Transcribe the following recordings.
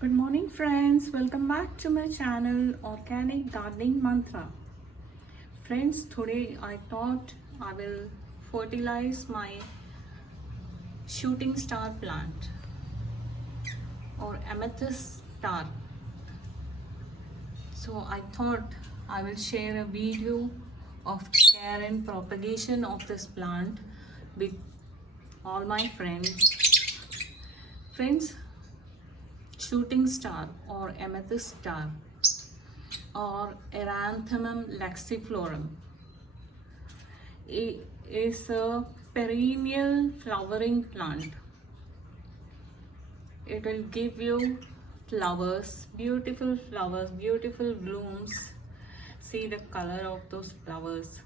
Good morning friends, welcome back to my channel Organic Gardening Mantra. Friends, today I thought I will fertilize my shooting star plant or amethyst star. So I thought I will share a video of care and propagation of this plant with all my friends. Friends, shooting star or amethyst star or Erranthmum Laxiflorum is a perennial flowering plant. It will give you flowers, beautiful blooms. See the color of those flowers.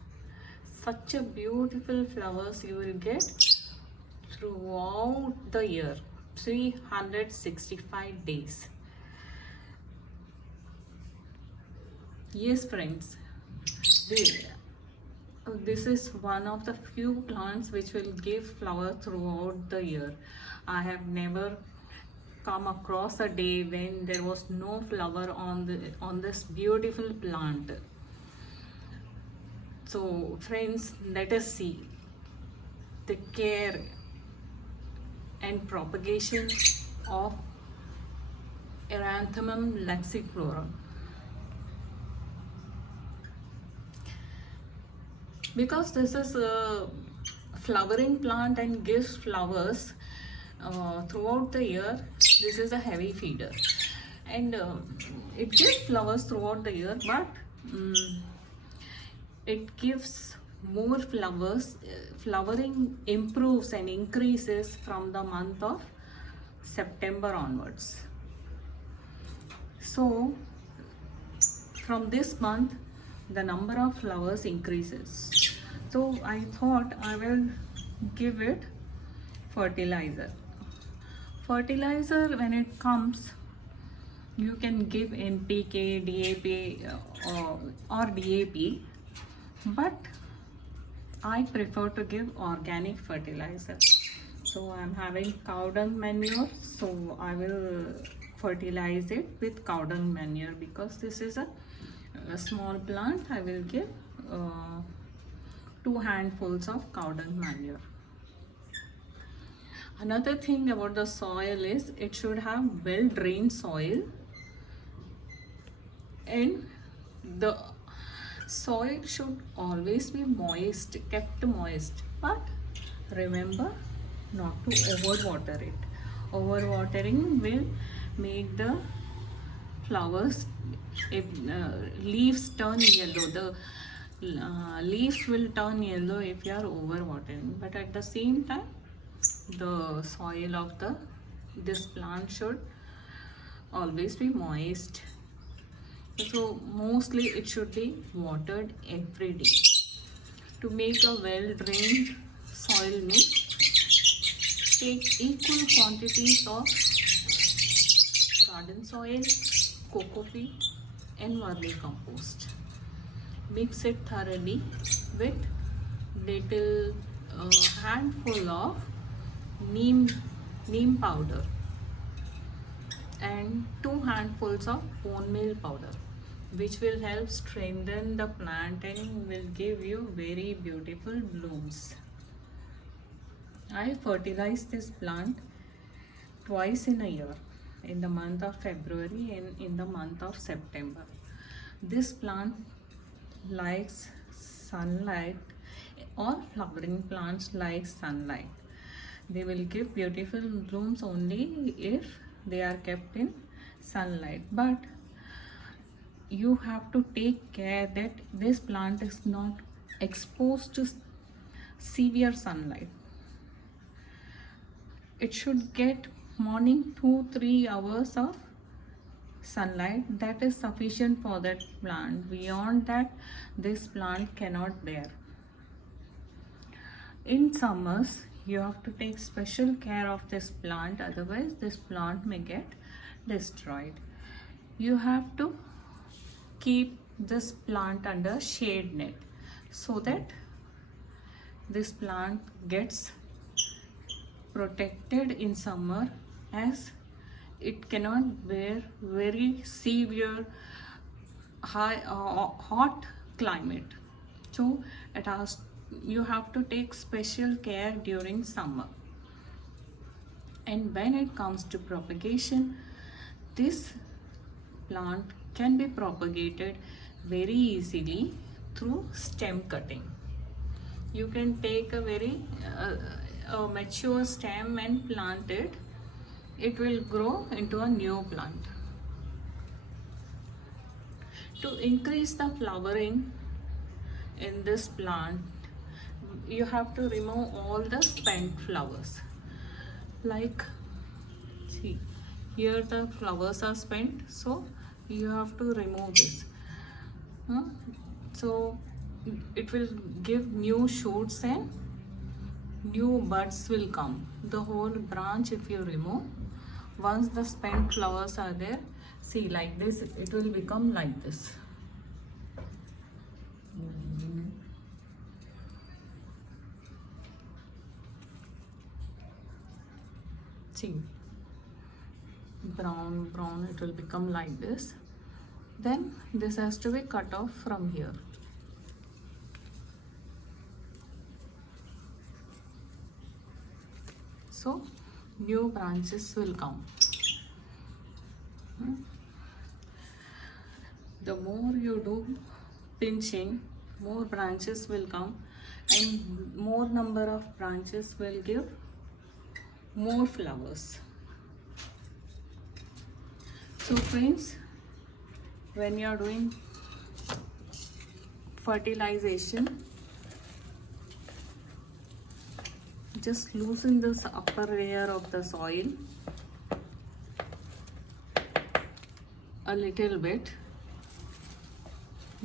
Such a beautiful flowers you will get throughout the year, 365 days. Yes, friends, this is one of the few plants which will give flower throughout the year. I have never come across a day when there was no flower on this beautiful plant. So friends, let us see the care and propagation of Erranthmum laxiflorum. Because this is a flowering plant and gives flowers throughout the year, this is a heavy feeder, and it gives flowers throughout the year, but it gives more flowers. Flowering improves and increases from the month of September onwards. So from this month the number of flowers increases. So I thought I will give it fertilizer. When it comes, you can give NPK, DAP or DAP, but I prefer to give organic fertilizer. So I'm having cow dung manure, so I will fertilize it with cow dung manure. Because this is a small plant, I will give 2 handfuls of cow dung manure. Another thing about the soil is it should have well drained soil, and the soil should always be moist, kept moist. But remember not to overwater it. Overwatering will make the flowers, leaves turn yellow. The leaves will turn yellow if you are overwatering. But at the same time, the soil of this plant should always be moist. So mostly it should be watered every day. To make a well drained soil mix, take equal quantities of garden soil, coco peat and vermicompost. Mix it thoroughly with little handful of neem powder and 2 handfuls of bone meal powder, which will help strengthen the plant and will give you very beautiful blooms. I fertilize this plant twice in a year, in the month of February and in the month of September. This plant likes sunlight, or flowering plants like sunlight. They will give beautiful blooms only if they are kept in sunlight. But you have to take care that this plant is not exposed to severe sunlight. It should get morning 2-3 hours of sunlight. That is sufficient for that plant. Beyond that, this plant cannot bear. In summers, you have to take special care of this plant, otherwise this plant may get destroyed. You have to keep this plant under shade net so that this plant gets protected in summer, as it cannot bear very severe hot climate, so it has, you have to take special care during summer. And when it comes to propagation, this plant can be propagated very easily through stem cutting. You can take a very a mature stem and plant it. It will grow into a new plant. To increase the flowering in this plant, you have to remove all the spent flowers. Like, see, here the flowers are spent, so you have to remove this. So it will give new shoots and new buds will come. The whole branch, if you remove, once the spent flowers are there, see, like this, it will become like this. See, brown, it will become like this. Then this has to be cut off from here. So new branches will come. The more you do pinching, more branches will come, and more number of branches will give more flowers. So friends, when you are doing fertilization, just loosen this upper layer of the soil a little bit,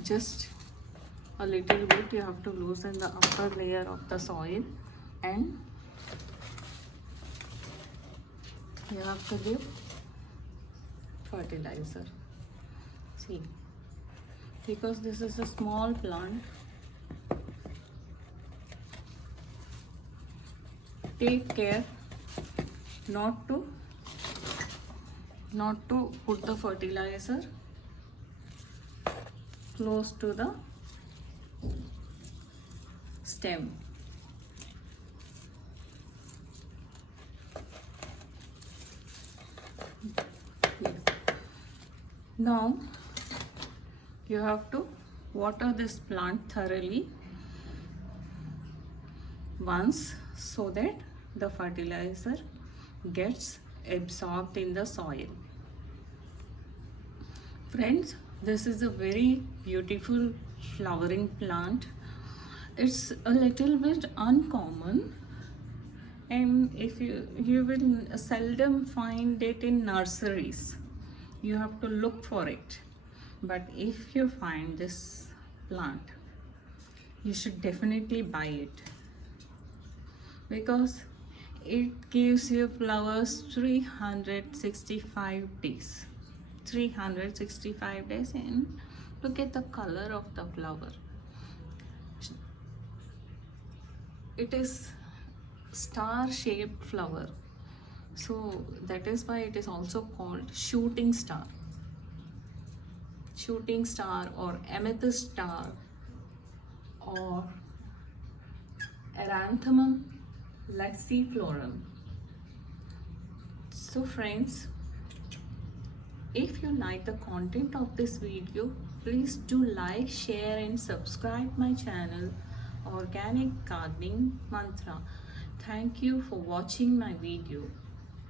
just a little bit. You have to loosen the upper layer of the soil, and you have to give fertilizer. See, because this is a small plant, take care not to put the fertilizer close to the stem. Now you have to water this plant thoroughly once, so that the fertilizer gets absorbed in the soil. Friends, this is a very beautiful flowering plant. It's a little bit uncommon, and if you will seldom find it in nurseries. You have to look for it. But if you find this plant, you should definitely buy it, because it gives you flowers 365 days. 365 days, and look at the color of the flower. It is star shaped flower, so that is why it is also called shooting star. Shooting star, or amethyst star, or Erranthmum, Laxiflorum. So friends, if you like the content of this video, please do like, share and subscribe my channel Organic Gardening Manthra. Thank you for watching my video.